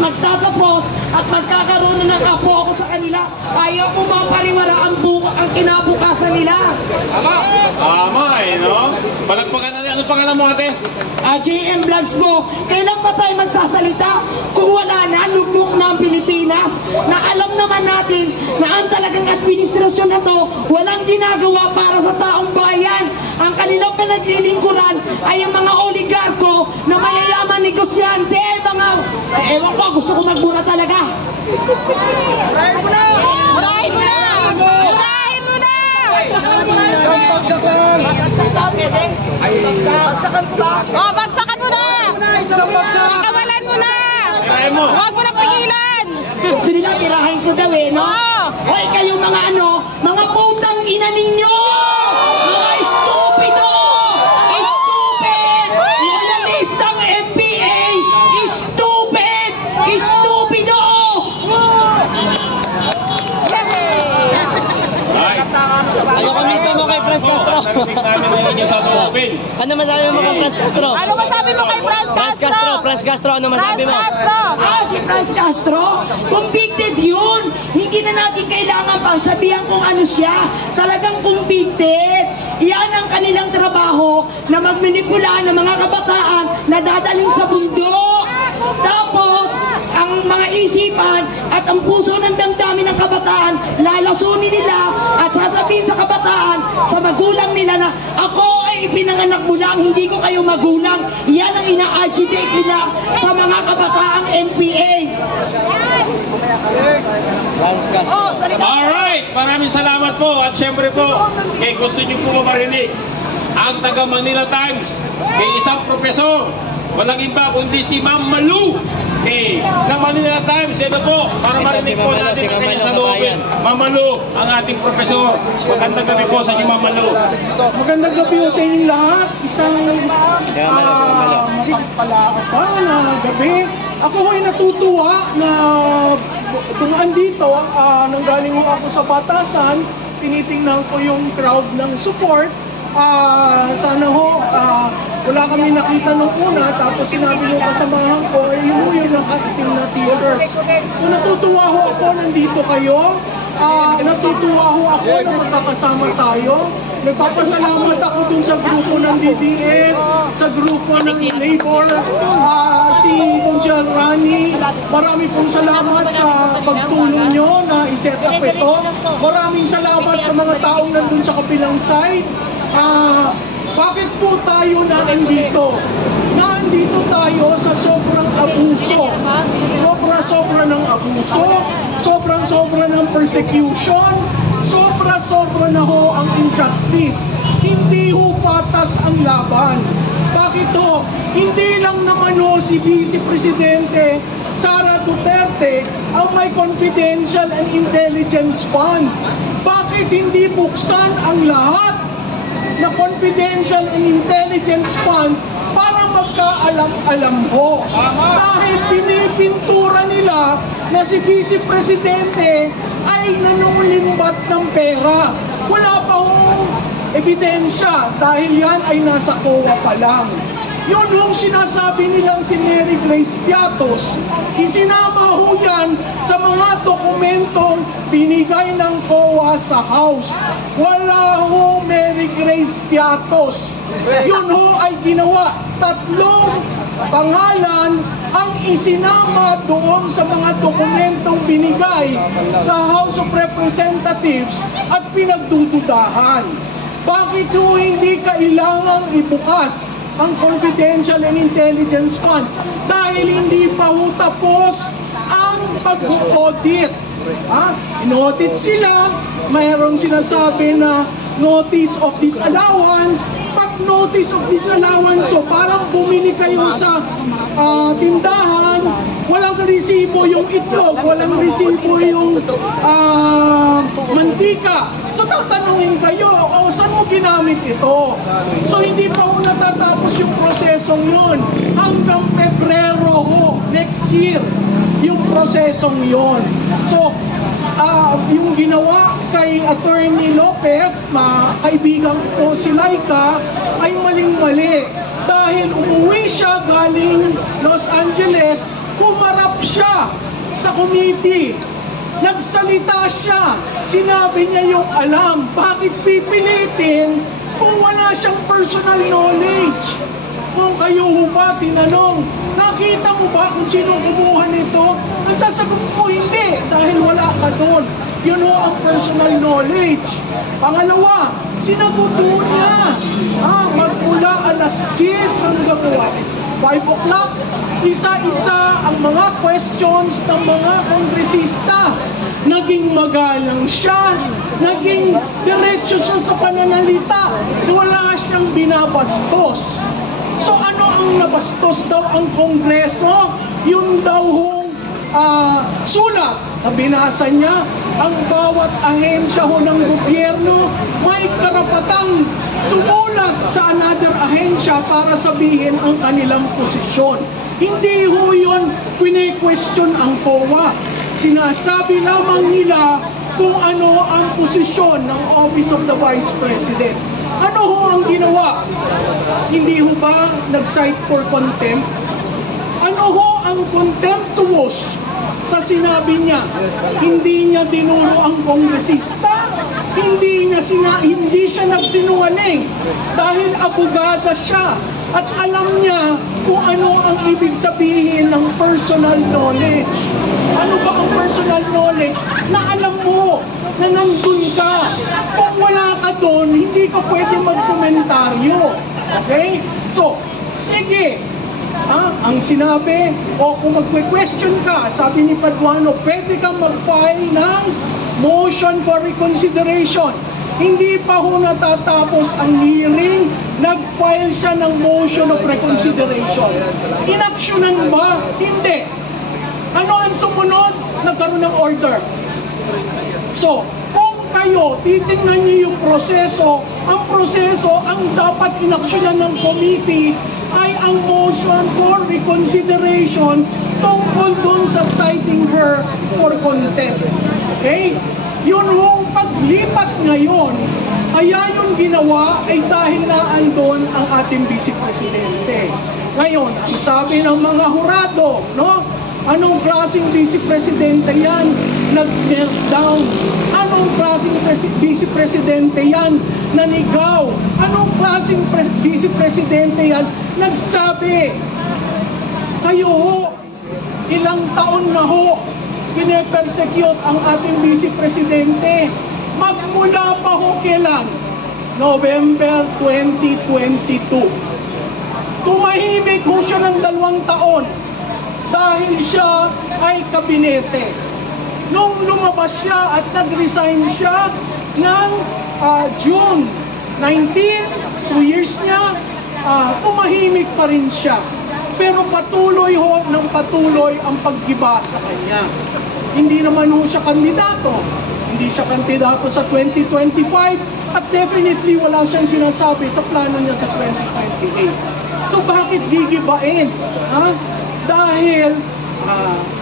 magtatapos at magkakaroon ng apo ako sa kanila. Ayaw kong mapariwara ang kinabukasan nila. Tama no? Palagpagan na rin. Ano pangalan mo ate? JM Vlogs mo, kailan pa tayo magsasalita kung wala na, lugmok na ang Pilipinas, na alam naman natin na ang talagang administrasyon na to walang ginagawa para sa taong bayan. Ang kanilang pinaglilingkuran ay ang mga oligarko na mayayaman negosyante, mga ewan ko, gusto ko magbura talaga. Murahin mo na! Murahin mo na! Murahin mo na! Bagsakan! Bagsakan ko ba? Oh, bagsakan mo na! Isang bagsak! Kawalan mo na! Tirahin mo! Huwag mo na pigilan! Gusto nila tirahin ko daw no? Hoy, kayo mga mga putang ina ninyo! Mga stupido! Stupid! Loyalistang MPA! Stupid! Stupido! Ano komento mo kay Franz Castro? Ano masabi mo kay Franz Castro? Ano masabi mo kay Franz Castro? Franz Castro, ano masabi mo? Si Franz Castro, convicted yun. Hindi na natin kailangan pang sabihan kung ano siya. Talagang convicted. Iyan ang kanilang trabaho na magmanipula ng mga kabataan na dadaling sa bundok. Tapos, ang mga isipan at ang puso ng damdamin ng kabataan, lalasunin nila at sasabihin sa kabataan, sa magulang nila na ako ay ipinanganak mo lang, hindi ko kayo magulang. Yan ang ina-agitate nila sa mga kabataang MPA. Alright, maraming salamat po at syempre po, kay gusto nyo po marinig ang taga Manila Times, kay isang profesor, walang iba kundi si Ma'am Malu ng Manila Times. Ito po, para marinig po natin ang kanya sa loobin. Ma'am Malu, ang ating profesor. Magandang gabi po sa inyo, Ma'am Malu. Magandang gabi po sa inyong lahat. Isang mapagpalaban na gabi. Ako ay natutuwa na kung andito, nanggaling ho ako sa batasan, tinitingnan ko yung crowd ng support. Sana ho, wala kami nakita nung una, tapos sinabi nung kasamahan ko, yun yung nakaitim na t-shirts. So natutuwa ho ako, nandito kayo. Natutuwa ho ako na magkakasama tayo. Nagpapasalamat ako dun sa grupo ng DDS, sa grupo ng Labor, si Conchal Rani. Marami pong salamat sa pagtulong nyo na iset up ito. Maraming salamat sa mga taong nandun sa kabilang side. Bakit po tayo naandito? Naandito tayo sa sobrang abuso. Sobra-sobra ng abuso, sobrang-sobra ng persecution, sobra-sobra na ho ang injustice. Hindi ho patas ang laban. Bakit ho? Hindi lang naman ho si Vice Presidente Sara Duterte ang may confidential and intelligence fund. Bakit hindi buksan ang lahat na confidential and intelligence fund para magkaalam-alam ho? Dahil pinipintura nila na si Vice Presidente ay nanunlimbat ng pera. Wala pa hong ebidensya dahil yan ay nasa COA pa lang. Yun yung sinasabi nilang si Mary Grace Piatos, isinama ho yan sa mga dokumentong binigay ng COA sa House. Wala ho Mary Grace Piatos. Yun ho ay ginawa. 3 pangalan ang isinama doon sa mga dokumentong binigay sa House of Representatives at pinagdududahan. Bakit ho hindi kailangang ibukas ang Confidential and Intelligence Fund? Dahil hindi pa ho tapos ang pag-audit. In-audit sila, mayroong sinasabi na notice of disallowance. Pag notice of disallowance, so parang bumili kayo sa tindahan, walang resibo yung itlog, walang resibo yung mantika. So tatanungin kayo, saan mo ginamit ito? So hindi pa ho natatapos yung prosesong yun. Hanggang Pebrero ho, next year, yung prosesong yun. So, yung ginawa kay Attorney Lopez, kaibigan ko si Laika, ay maling-mali. Dahil umuwi siya galing Los Angeles, Humarap siya sa committee. Nagsalita siya. Sinabi niya yung alam. Bakit pipilitin kung wala siyang personal knowledge? Kung kayo ho ba tinanong, nakita mo ba kung sino kumuha nito? Ang sasagot mo, hindi, dahil wala ka doon. Yun ho ang personal knowledge. Pangalawa, sinaguto niya. Magmula alas 10 hanggang 5 o'clock, isa-isa ang mga questions ng mga kongresista. Naging magalang siya, naging diretso siya sa pananalita, wala siyang binabastos. So ano ang nabastos daw ang Kongreso? Yun daw hong sulat na binasa niya. Ang bawat ahensya ho ng gobyerno may karapatang sumulat sa another ahensya para sabihin ang kanilang posisyon. Hindi ho yun pine-question ang COA. Sinasabi lamang nila kung ano ang posisyon ng Office of the Vice President. Ano ho ang ginawa? Hindi ho ba nag-cite for contempt? Ano ho ang contemptuous sa sinabi niya? Hindi niya dinuro ang kongresista, hindi siya nagsinungaling dahil abogada siya at alam niya kung ano ang ibig sabihin ng personal knowledge. Ano ba ang personal knowledge? Na alam mo na nandun ka. Kung wala ka doon, hindi ka pwede magkomentaryo. Okay? So, sige. Ang sinabi, kung magque-question ka, sabi ni Paduano, pwede kang mag-file ng motion for reconsideration. Hindi pa ho natatapos ang hearing, nag-file siya ng motion of reconsideration. Inaksyonan ba? Hindi. Ano ang sumunod? Nagkaroon ng order. So, kung kayo, titingnan niyo yung proseso, ang dapat inaksyonan ng committee ay ang motion for reconsideration tungkol dun sa citing her for contempt. Okay? Yun hong paglipat ngayon, kaya yung ginawa ay dahil naandun ang ating Vice Presidente. Ngayon, ang sabi ng mga hurado, no? Anong klaseng Vice Presidente yan? Nag-meltdown. Anong klaseng Vice Presidente yan? Nanigaw. Anong klaseng Vice Presidente yan? Nagsabi. Kayo ho, ilang taon na ho, pine-persecute ang ating Vice Presidente. Magmula pa ho kailan? November 2022. Tumahimik ho siya ng 2 taon dahil siya ay kabinete. Nung lumabas siya at nag-resign siya ng June 19, 2 years niya, tumahimik pa rin siya. Pero patuloy ho ng patuloy ang paggiba sa kanya. Hindi naman ho siya kandidato. Hindi siya kandidato sa 2025 at definitely wala siyang sinasabi sa plano niya sa 2028. So bakit gigibain? Dahil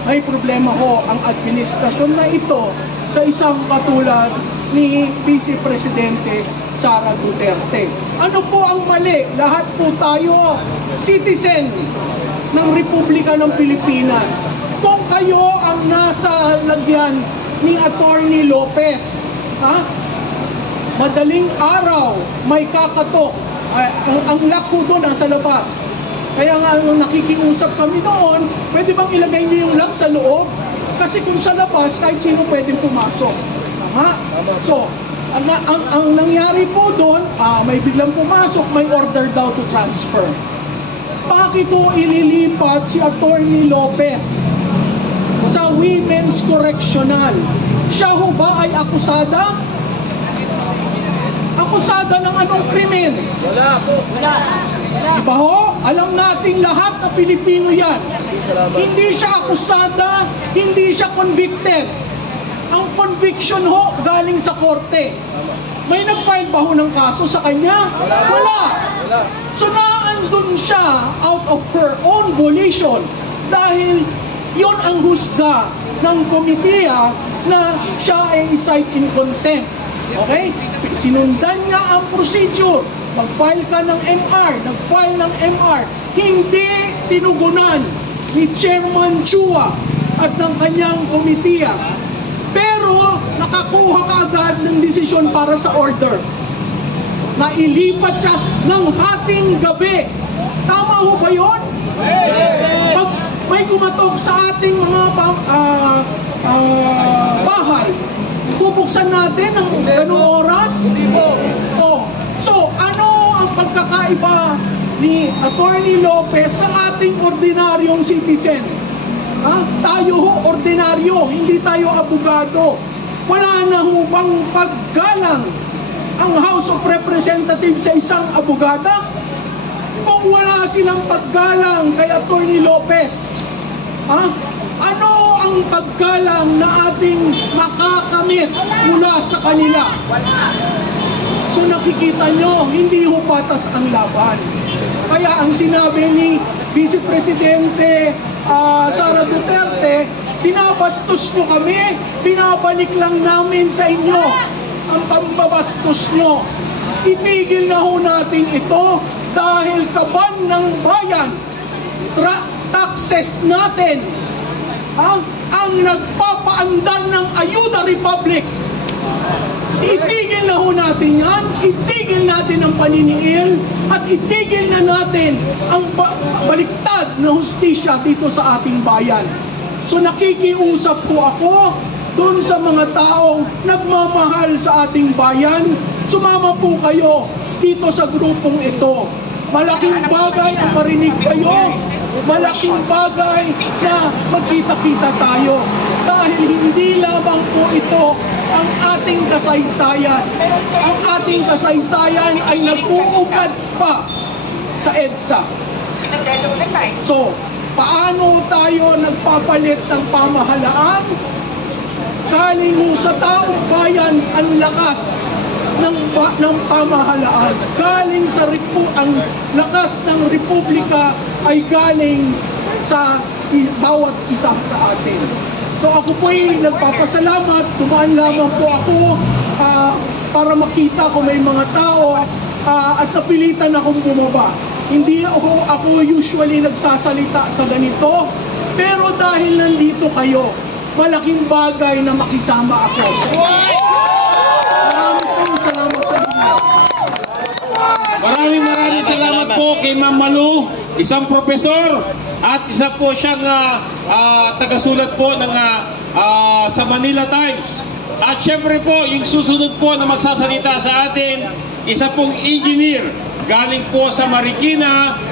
may problema ho ang administrasyon na ito sa isang katulad ni Vice Presidente Sara Duterte. Ano po ang mali? Lahat po tayo citizen ng Republika ng Pilipinas. Kung kayo ang nasa lagyan ni Attorney Lopez, madaling araw may kakatok, ang lock ho doon nasa labas. Kaya nga nung nakikiusap kami noon, pwede bang ilagay niyo yung lock sa loob? Kasi kung sa labas, kahit sino pwedeng pumasok. Tama? So, ang nangyari po doon, may biglang pumasok, may order daw to transfer. Bakit po ililipat si Attorney Lopez sa Women's Correctional? Siya ho ba ay akusada? Akusada ng anong krimen? Wala po. Wala. Diba ho? Alam nating lahat na Pilipino yan. Hindi siya akusada, hindi siya convicted. Ang conviction ho galing sa korte. May nag-file ba ho ng kaso sa kanya? Wala. So naandun siya out of her own volition dahil yon ang husga ng komitiya na siya ay cite in contempt. Okay? Sinundan niya ang procedure. Mag-file ka ng MR, nag-file ng MR, hindi tinugunan ni Chairman Chua at ng kanyang komitiya. Pero nakakuha ka agad ng desisyon para sa order. Nailipat siya ng hating gabi. Tama ho ba yun? Pag may kumatok sa ating mga bahay, bubuksan natin ng ganung oras? Oh, so ano ang pagkakaiba ni Attorney Lopez sa ating ordinaryong citizen? Tayo ho ordinaryo, hindi tayo abogado. Wala na ho bang paggalang ang House of Representatives sa isang abogada? Kung wala silang paggalang kay Attorney Lopez, ano ang paggalang na ating makakamit mula sa kanila? So nakikita nyo, hindi ho patas ang laban. Kaya ang sinabi ni Vice Presidente Sara Duterte, binabastos nyo kami, binabalik lang namin sa inyo ang pambabastos nyo. Itigil na ho natin ito dahil kaban ng bayan, taxes natin ang nagpapaandar ng Ayuda Republic. Itigil na ho natin yan, itigil natin ang paniniil, at itigil na natin ang baliktad na hustisya dito sa ating bayan. So nakikiusap po ako doon sa mga taong nagmamahal sa ating bayan, sumama po kayo dito sa grupong ito. Malaking bagay ang marinig kayo, malaking bagay na magkita-kita tayo. Dahil hindi lamang po ito ang ating kasaysayan. Ang ating kasaysayan ay nag-uugad pa sa EDSA. So, paano tayo nagpapalit ng pamahalaan? Galing ho sa taong bayan ang lakas ng pamahalaan. Galing sa ang lakas ng republika ay galing sa bawat isa sa atin. So ako po'y nagpapasalamat, dumaan lamang po ako para makita ko may mga tao at napilitan akong bumaba. Hindi ako usually nagsasalita sa ganito, pero dahil nandito kayo, malaking bagay na makisama ako sa inyo. Maraming pong salamat sa inyo. Maraming salamat po kay Ma'am Malu, isang profesor at isa po siyang tagasulat po ng sa Manila Times. At syempre po, yung susunod po na magsasalita sa atin, isa pong engineer galing po sa Marikina.